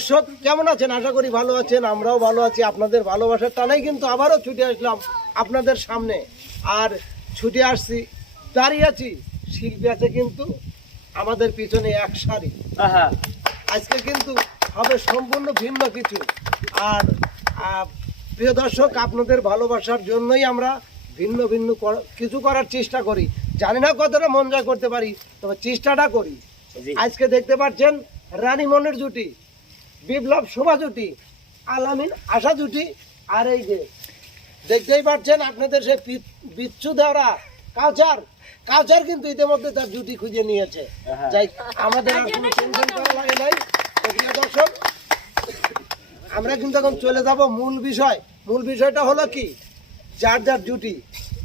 দর্শক কেমন আছেন? আশা করি ভালো আছেন আমরাও ভালো আছি। আপনাদের ভালোবাসার টানাই কিন্তু আবারও ছুটে আসলাম আপনাদের সামনে। আর ছুটে আসছি দাঁড়িয়ে আছি শিল্পী আছে কিন্তু আমাদের পিছনে এক সারি আজকে কিন্তু হবে সম্পূর্ণ ভিন্ন কিছু। আর প্রিয় দর্শক আপনাদের ভালোবাসার জন্যই আমরা ভিন্ন ভিন্ন কিছু করার চেষ্টা করি। জানি না কতটা মন জয় করতে পারি তবে চেষ্টাটা করি। আজকে দেখতে পাচ্ছেন রানী মনের জুটি। বিপ্লব শোভা জুটি আলামিন আশা জুটি আর এই যে দেখতেই পাচ্ছেন আপনাদের সেই পি- বিচ্ছু দেওয়া কালচার কালচার কিন্তু ইতিমধ্যে তার জুটি খুঁজে নিয়েছে। যাই আমাদের আর কোনো টেনশন করা লাগে নাই। প্রিয় দর্শক আমরা কিন্তু এখন চলে যাব মূল বিষয়। মূল বিষয়টা হলো কি? যার যার জুটি।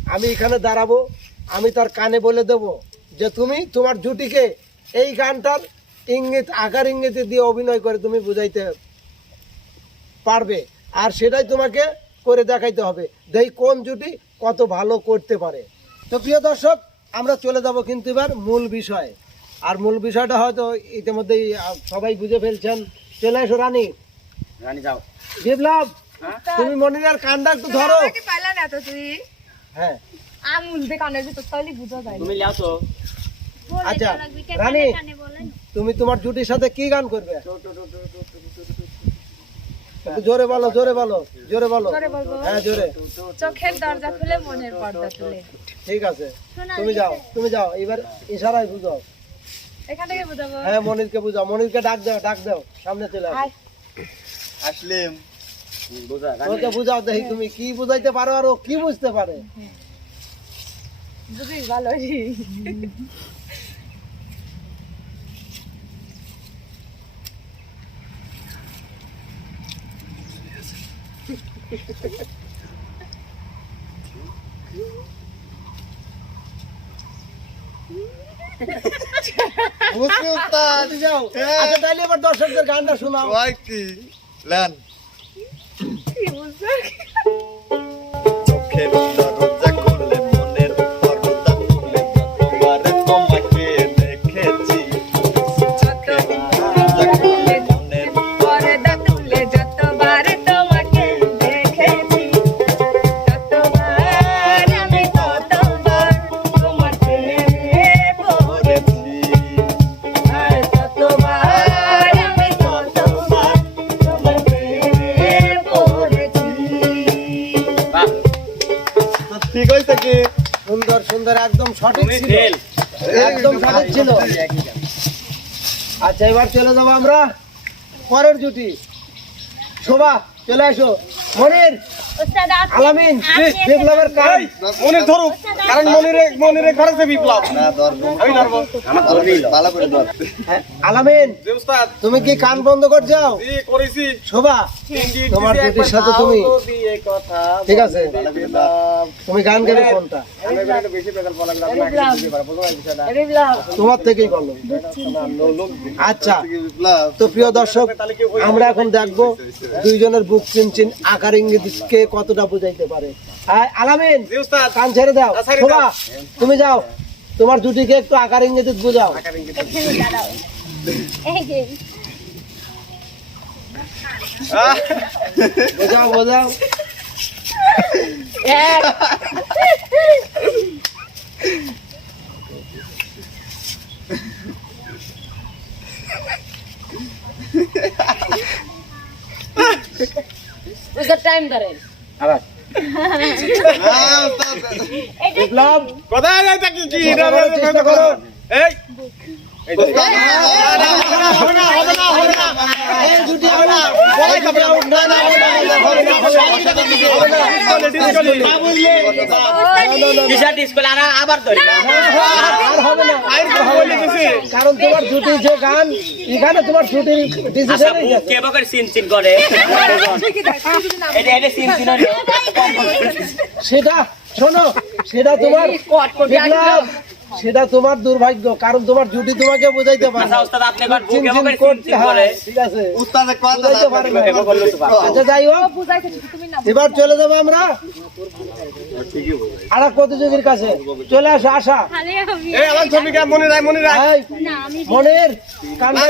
আমি এখানে দাঁড়াবো আমি তার কানে বলে দেব যে তুমি তোমার জুটিকে এই গানটার ইঙ্গিত আকার ইঙ্গিতে দিয়ে অভিনয় করে তুমি বুঝাইতে পারবে। আর সেটাই তোমাকে করে দেখাইতে হবে দেই কোন জুটি কত ভালো করতে পারে। তো প্রিয় দর্শক আমরা চলে যাব কিন্তু এবার মূল বিষয়। আর মূল বিষয়টা হয়তো ইতিমধ্যেই সবাই বুঝে ফেলছেন। চলে এসো রানী। রানী যাও। বিপ্লব তুমি মনিরার কানটা একটু ধরো। কি পালা না তো তুই হ্যাঁ। আঙুল দিয়ে কানের ভিতর তাহলে বুঝা যায়। তুমি লিয়াও তো। আচ্ছা রানী তুমি তোমার জুটির সাথে কি গান করবে জোরে বলো জোরে বলো জোরে বলো হ্যাঁ জোরে চোখের দরজা খুলে মনের পর্দা তুলে ঠিক আছে তুমি যাও তুমি যাও এবার ইশারায় বুঝাও এখান থেকে বুঝাবো হ্যাঁ মনিরকে বুঝাও মনিরকে ডাক দাও ডাক দাও সামনে চলে আসো। আসলিম বুঝা বুঝাও দেখি তুমি কি বুঝাইতে পারো আর ও কি বুঝতে পারে ভালো মুসি উস্তাদ তুমি যাও আচ্ছা তাইলে এবার দর্শকদের গানটা শোনাও। লেন। সঠিক ছিল। একদম সঠিক ছিল। আচ্ছা এবার চলে যাব আমরা পরের জুটি। শোভা চলে আসো। মনির আলামিন বিপ্লবের কাজ। মনে ধরুক কারণ মনিরে মনিরে করেছে বিপ্লব। না ধরবো আমি ধরবো আমার ধরবি ভালো করে ধর হ্যাঁ, আলামিন উস্তাদ। তুমি কি কান বন্ধ করে যাও জি করেছি। শোভা তোমার জুটির সাথে তুমি। ঠিক আছে। তুমি গান গাবে কোনটা? বিষয়টা তোমার থেকেই বলো। আচ্ছা তো প্রিয় দর্শক আমরা এখন দেখব দুইজনের বুক চিনচিন আকার ইঙ্গিতকে কতটা বুঝাইতে পারে। আলামিন কান ছেড়ে দাও। আ, ছেড়ে শোভা তুমি যাও। তোমার জুটিকে একটু আকার ইঙ্গিত বুঝাও। বোঝাও। বোঝাও টাইম ধরেন আবার বিপ্লব কোথায় যাই থাকি কি এই কারণ তোমার ছুটি যে গান এখানে তোমার আচ্ছা হয়ে সিন সেটা শোনো সেটা তোমার সেটা তোমার দুর্ভাগ্য কারণ তোমার জুটি তোমাকে বুঝাইতে পারে। আচ্ছা। আচ্ছা যাই হোক এবার চলে যাব আমরা। আর প্রতিযোগীর কাছে। চলে আসো কে? মনে রাখ মনে এই, মনের কান্না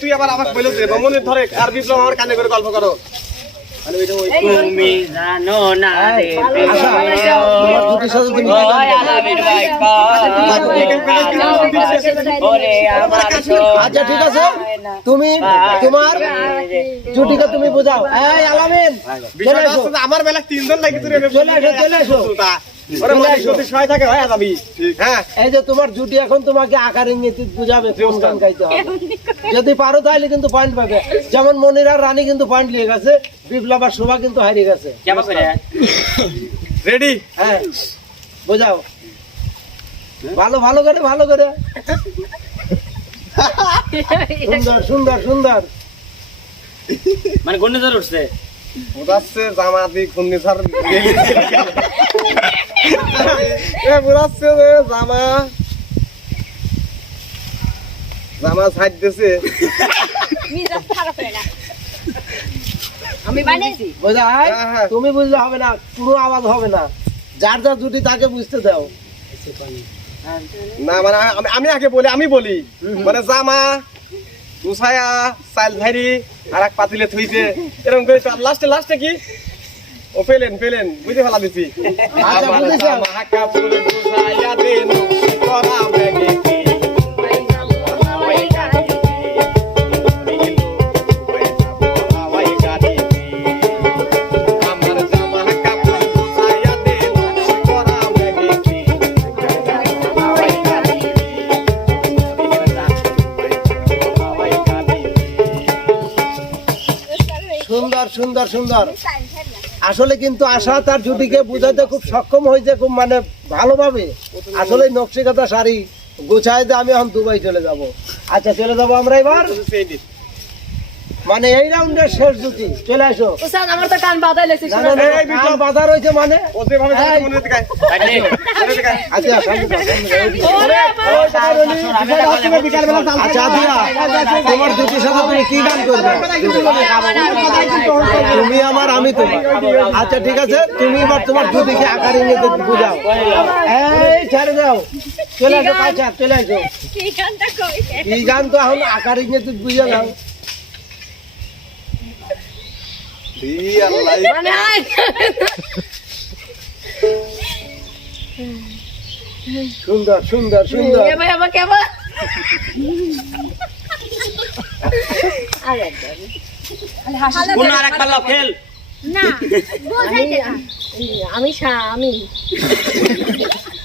তুই আবার আমাকে বলে মনে ধরে আর বিপ্লব আমার কানে করে গল্প করো। তুমি জানো আচ্ছা ঠিক আছে। তুমি তোমার জুটিকে তুমি বোঝাও। এই আলামিন চলে এসো। আমার বেলা তিনজন লাগি তুই চলে এসো চলে এসো। যদি সহায় থাকে হয় যাবি। হ্যাঁ। এই যে তোমার জুটি এখন তোমাকে আকার ইঙ্গিত বুঝাবে কোন গান গাইতে হবে। যদি পারো তাহলে কিন্তু পয়েন্ট পাবে। যেমন মনির আর রানী কিন্তু পয়েন্ট লিয়ে গেছে বিপ্লব আর শোভা কিন্তু হারিয়ে গেছে। রেডি হ্যাঁ। বোঝাও। ভালো ভালো করে ভালো করে। সুন্দর সুন্দর সুন্দর। মানে ঘূর্ণিঝড় উঠছে? বুঝাচ্ছে জামা যে জামা। জামা সাইড দিছে। আমি বোঝায় হ্যাঁ, হ্যাঁ। তুমি বুঝলে হবে না পুরো আওয়াজ হবে না। যার যার জুটি তাকে বুঝতে দাও। না মানে আমি আমি আগে বলি আমি বলি। মানে জামা গুছায়া চাইল ধারি আর এক পাতিলে থইছে এরকম করে লাস্টে লাস্টে কি? ও পেলেন পেলেন বুঝে ফেলা দিছি। আচ্ছা, আমার বুঝেছ? জামা কাপড় গুছায়া দেন করা ব্যাগে সুন্দর সুন্দর আসলে কিন্তু আশা তার জুটিকে বুঝাতে খুব সক্ষম হয়েছে, খুব মানে ভালোভাবে। আসলে নকশিকাতা শাড়ি গোছায় আমি এখন দুবাই চলে যাব। আচ্ছা চলে যাব আমরা এবার? মানে এই রাউন্ডের শেষ জুটি চলে আসো উস্তাদ আমার তো কান বাঁধাই লেছে না, না, এই। কান বাধা রয়েছে মানে ও যেভাবে এই। মনে দেখায় মনে আচ্ছা। আচ্ছা দিয়া তোমার জুটির সাথে তুমি কি গান করবে তুমি আমার আমি তোমার আচ্ছা ঠিক আছে তুমি এবার তোমার জুটিকে আকার ইঙ্গিতে বুঝাও এই ছেড়ে দাও চলে আসো কাছে চলে আসো এই গান তো এখন আকার ইঙ্গিতে বুঝে নাও ই আল্লাহ মানে আয়। সুন্দর সুন্দর সুন্দর আমি আমি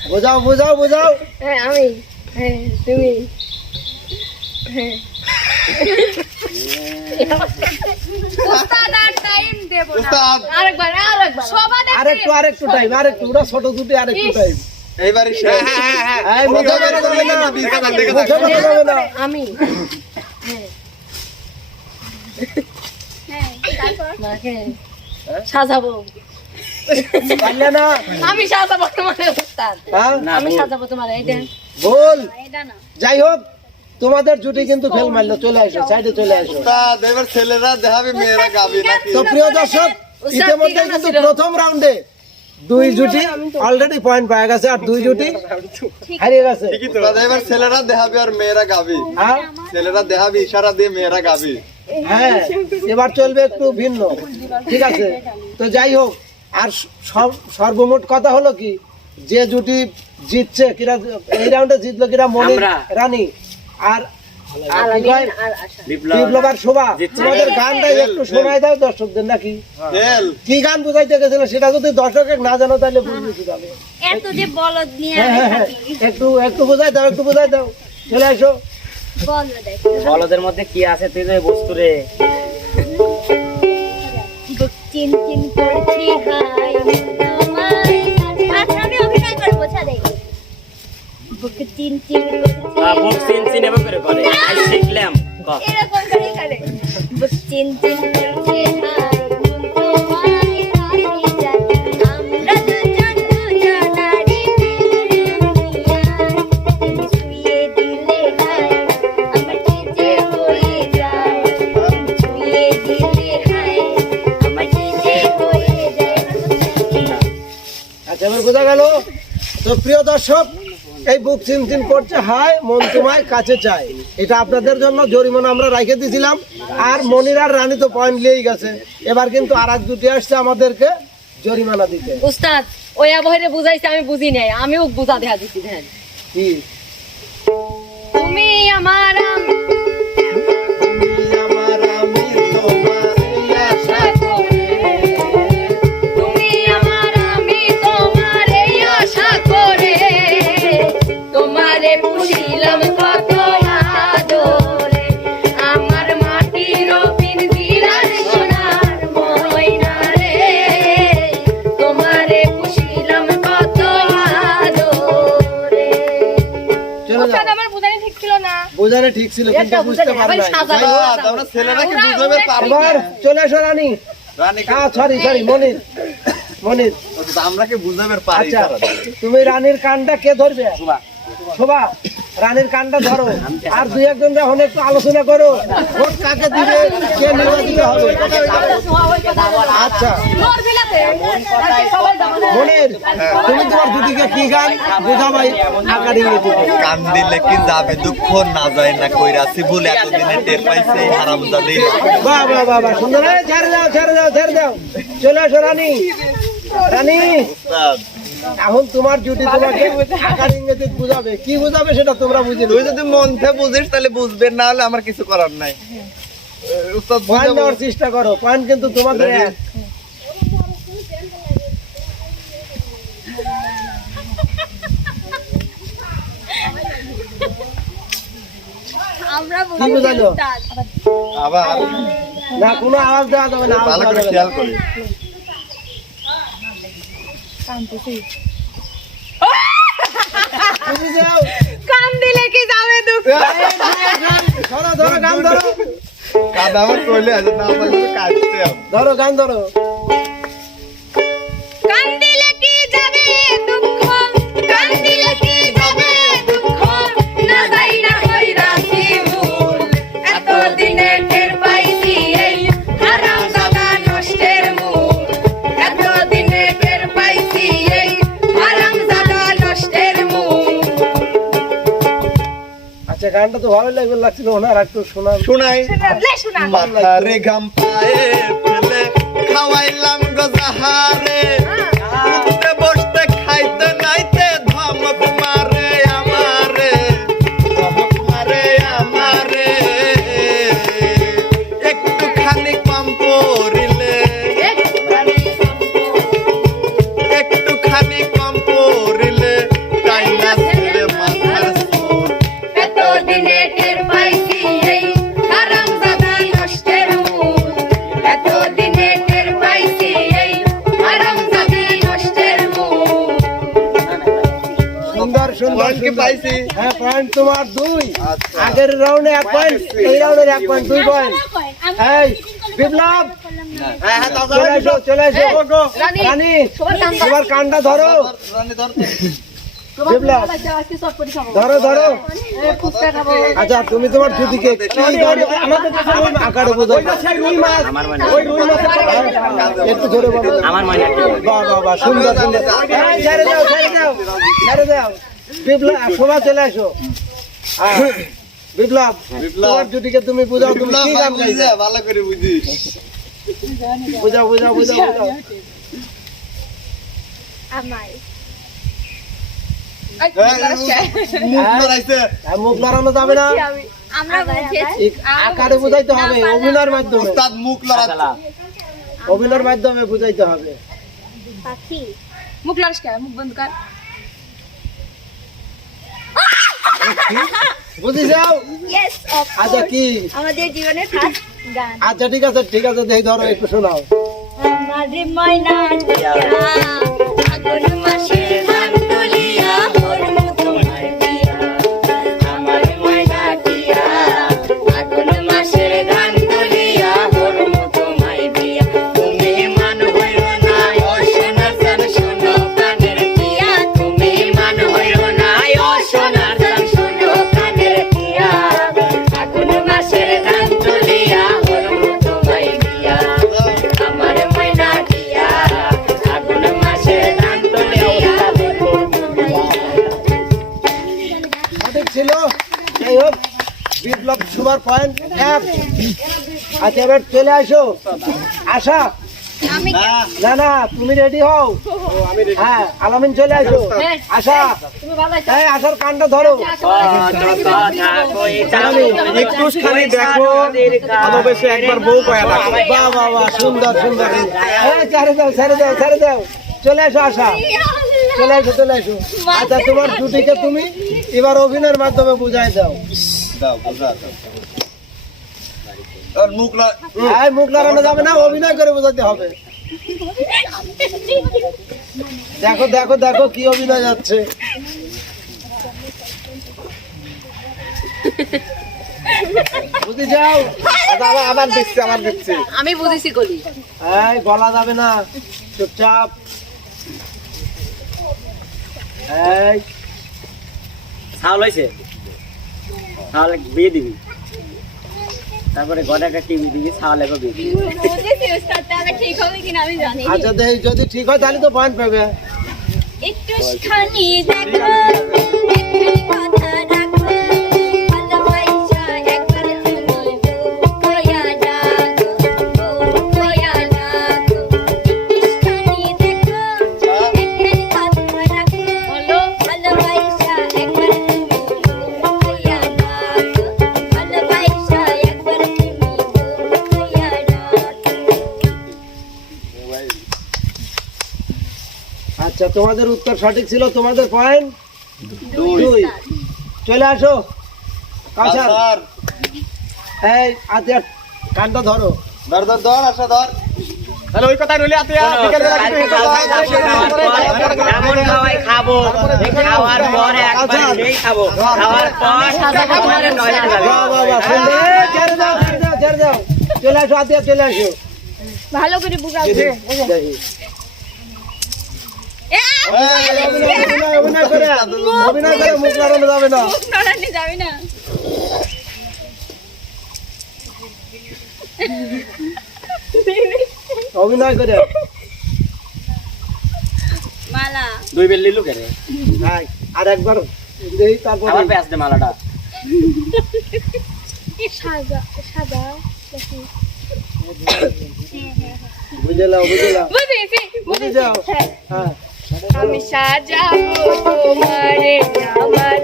বোঝাও বোঝাও বোঝাও হ্যাঁ আমি হ্যাঁ তুমি হ্যাঁ উস্তাদ আরেকবার আরেকবার। আরেকটু আরেকটু টাইম আরেকটু ওরা ছোট জুটি আরেকটু টাইম এইবারই শেষ। এই মুখে বের করবে না। দেখা যাক, দেখা মুখে বের করবে না। আমি হ্যাঁ সাজাবো। আমি সাজাবো তোমার হ্যাঁ? আমি সাজাবো তোমার এই বল। যাই হোক তোমাদের জুটি কিন্তু ফেল মারলো চলে আসো সাইডে চলে আসো। এবার ছেলেরা দেখাবে মেয়েরা গাবি নাকি? তো প্রিয় দর্শক ইতিমধ্যে কিন্তু প্রথম রাউন্ডে দুই জুটি অলরেডি পয়েন্ট পাওয়া গেছে আর দুই জুটি হারিয়ে গেছে। এবার ছেলেরা দেখাবে আর মেয়েরা গাবি। হ্যাঁ ছেলেরা দেখাবি ইশারা দিয়ে মেয়েরা গাবি। হ্যাঁ এবার চলবে একটু ভিন্ন। ঠিক আছে? তো যাই হোক আর সর্বমোট কথা হলো কি যে জুটি জিতছে কিরা এই রাউন্ডে জিতলো কিরা মনির আমরা। রানী। আর আর কি কয়? আর আশা। বিপ্লব বিপ্লব আর শোভা তোমাদের গানটা একটু শোনায় দাও দর্শকদের নাকি? কি গান বুঝাইতে গেছিল সেটা যদি দর্শক না জানো তাহলে বুঝবে কীভাবে এত যে বলদ নিয়ে হ্যাঁ হ্যাঁ হ্যাঁ। একটু একটু বোঝাই দাও একটু বোঝাই দাও। চলে আসো। বলদের মধ্যে কি আছে তুই তো বস্তু রে। চিন চিন করছি চিন আচ্ছা আমার বোঝা গেল তো প্রিয় দর্শক এই বুক চিনচিন করছে হায় মন তোমায় কাছে চাই। এটা আপনাদের জন্য জরিমানা আমরা রেখে দিয়েছিলাম আর মনির আর রানী তো পয়েন্ট নিয়েই গেছে। এবার কিন্তু আর এক দুটি আসছে আমাদেরকে জরিমানা দিতে। উস্তাদ ওই আবহাওয়া বুঝাইছে আমি বুঝি নাই। আমিও বুঝা দেখা দিচ্ছি হ্যাঁ তুমি আমার বোঝানো ঠিক ছিল কিন্তু বুঝতে পারবে আমরা ছেলেরা কি বুঝাবে পারব চলে আসো রানী। রানী হ্যাঁ সরি সরি মনির মনির। আমরা কি বুঝাবে পারি? আচ্ছা তুমি রানীর কানটা কে ধরবে? শোভা রানীর কানটা ধরো। আর দুই একজন যখন একটু আলোচনা করো ভোট কাকে দিবে কে নির্বাচিত হবে? আচ্ছা। মনির তুমি তোমার দিদিকে কি গান? বোঝাবাই আকার ইংরেজিতে কান দিলে কি যাবে? দুঃখ না যায় না কইরাছি বলে এতদিনে টের পাইছে হারাম জাদি বাহ বাহ বাহ বাহ সুন্দর। ছেড়ে দাও ছেড়ে দাও ছেড়ে দাও। চলে আসো রানী। রানী। এখন তোমার জুটি তোমাকে আকার ইংরেজি বুঝাবে। কি বুঝাবে সেটা তোমরা বুঝে তুই যদি মন থেকে বুঝিস তাহলে বুঝবেন না হলে আমার কিছু করার নাই। উস্তাদ পয়েন্ট চেষ্টা করো। পয়েন্ট কিন্তু তোমাদের আমরা কি বুঝালো আবার। না কোনো আওয়াজ দেওয়া যাবে না ভালো করে খেয়াল। করি তুমি যাও কান দিলে কি যাবে দুঃখ? ধরো ধরো গান ধরো। কাদা আমার কইলে না ধরো গান ধরো। গানটা তো ভালো লাগবে লাগছিল ওনার একটু শোনা শোনাই। মাথা রে গাম পায়ে ফেলে খাওয়াইলাম গো জাহারে পয়েন্ট তোমার দুই। আচ্ছা। আগের রাউন্ডে এক পয়েন্ট এই রাউন্ডের এক পয়েন্ট দুই পয়েন্ট এই বিপ্লব! চলে এসো চলে এসো। রানী, রানী সবার কান ধরো। তোমার কানটা ধরো। ধর ধরো। ধরো আচ্ছা তুমি তোমার দিদিকে কি গান আমাদের আকারে বোঝাই। একটু ধরে বলো। আমার মনে বাহ সুন্দর সুন্দর। ছেড়ে দাও ছেড়ে দাও ছেড়ে দাও। বিপ্লব শোভা চলে আসো। হ্যাঁ, বিপ্লব বিপ্লব। তোমার তুমি বুঝাও তুমি কি গান গাইছো? ভালো করে বুঝিস। বুঝাও বুঝাও বুঝাও বুঝাও। আমার মুখ ধরাইছে আর মুখ লড়ানো যাবে না। আকারে বুঝাইতে হবে অভিনয়ের মাধ্যমে। মুখ লড়াচ্ছে অভিনয়ের মাধ্যমে বুঝাইতে হবে। মুখ লারিস কে মুখ বন্ধ কর। বুঝি যাও আচ্ছা কি? আমাদের জীবনের ফার্স্ট গান। আচ্ছা ঠিক আছে ঠিক আছে দেই ধরো একটু শোনাও। আমার ময়না আগুন মাসে তোমার পয়েন্ট এক আচ্ছা এবার চলে আসো। আশা? আমি না না তুমি রেডি হও? হ্যাঁ আলামিন চলে আসো। আশা? এই আশার কানটা ধরো। একটু খালি দেখো ভালোবেসে একবার বউ পায় না বাহ বাহ বাহ সুন্দর সুন্দর। এই, ছেড়ে দাও ছেড়ে দাও ছেড়ে দাও। চলে আসো আশা। চলে আসো চলে আসো। আচ্ছা তোমার জুটিকে তুমি? এবার অভিনয়ের মাধ্যমে বুঝাই দাও। দাও বুঝা দাও আর মুখ মুখ লাগানো যাবে না অভিনয় করে বোঝাতে হবে। দেখো দেখো দেখো কি অভিনয় যাচ্ছে। বুঝতে যাও আচ্ছা, আবার আবার দেখছি আবার দেখছি। আমি বুঝেছি গলি এই বলা যাবে না চুপচাপ। এই। ছাউল হয়েছে তাহলে বিয়ে দিবি। তারপরে একটা টিভি দিবি ছাওয়ালে কবি। আচ্ছা দেখি, যদি ঠিক হয়, তাহলে তো পয়েন্ট পাবে একটুখানি দেখো, একটুখানি কথা আচ্ছা তোমাদের উত্তর সঠিক ছিল তোমাদের পয়েন্ট দুই। চলে আসো। কাছার আসার। এই কানটা ধরো। ধর ধর ধর আশা ধর। তাহলে ওই কথা রইলে আতিয়া বিকেলবেলা কিন্তু এমন খাওয়াই খাব। খাওয়ার পরে একবার সেই খাব। খাওয়ার পর তোমার নয় যাবে বাহ বাহ বাহ ছেড়ে দাও ছেড়ে দাও ছেড়ে দাও। চলে আসো আতিয়া চলে আসো। ভালো করে দেখি। অভিনয়, করে অভিনয় করে মুখ লাগানো যাবে না নড়ানি যাবি না অভিনয় করে মালা। দুই বেল লিলু কেন হ্যাঁ, আর একবার দেই তারপর আবার পেঁয়াজ দে মালাটা সাজা সাজা। বুঝে নাও বুঝে বুঝেছি। বুঝে যাও হ্যাঁ। আমি সাজাবো তোমারে আমার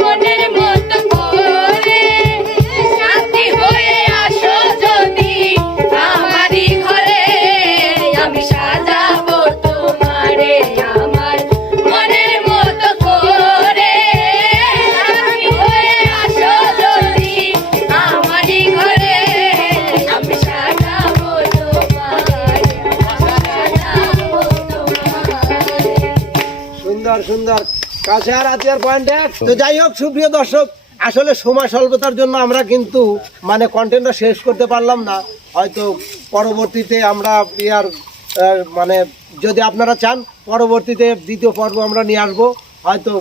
মনের মতো সুন্দর। কাছে আর আছে আর পয়েন্ট তো যাই হোক, সুপ্রিয় দর্শক, আসলে সময় স্বল্পতার জন্য আমরা কিন্তু মানে কন্টেন্টটা শেষ করতে পারলাম না। হয়তো পরবর্তীতে আমরা ইয়ার মানে যদি আপনারা চান, পরবর্তীতে দ্বিতীয় পর্ব আমরা নিয়ে আসব। হয়তো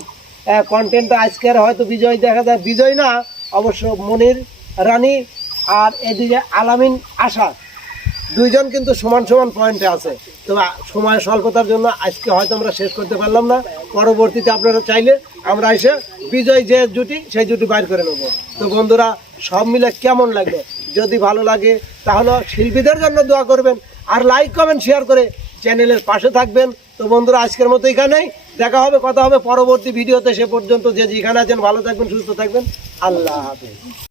কন্টেন্টটা আজকের হয়তো বিজয় দেখা যায়। বিজয় না, অবশ্য মনির রানী আর এদিকে আলামিন আশা। দুইজন কিন্তু সমান সমান পয়েন্টে আছে। তো সময় স্বল্পতার জন্য আজকে হয়তো আমরা শেষ করতে পারলাম না। পরবর্তীতে আপনারা চাইলে আমরা এসে বিজয় যে জুটি, সেই জুটি বাইর করে নেব। তো বন্ধুরা, সব মিলে কেমন লাগল? যদি ভালো লাগে, তাহলে শিল্পীদের জন্য দোয়া করবেন। আর লাইক কমেন্ট শেয়ার করে চ্যানেলের পাশে থাকবেন। তো বন্ধুরা, আজকের মতো এখানেই। দেখা হবে, কথা হবে পরবর্তী ভিডিওতে। সে পর্যন্ত যে যেখানে আছেন, ভালো থাকবেন, সুস্থ থাকবেন। আল্লাহ হাফেজ।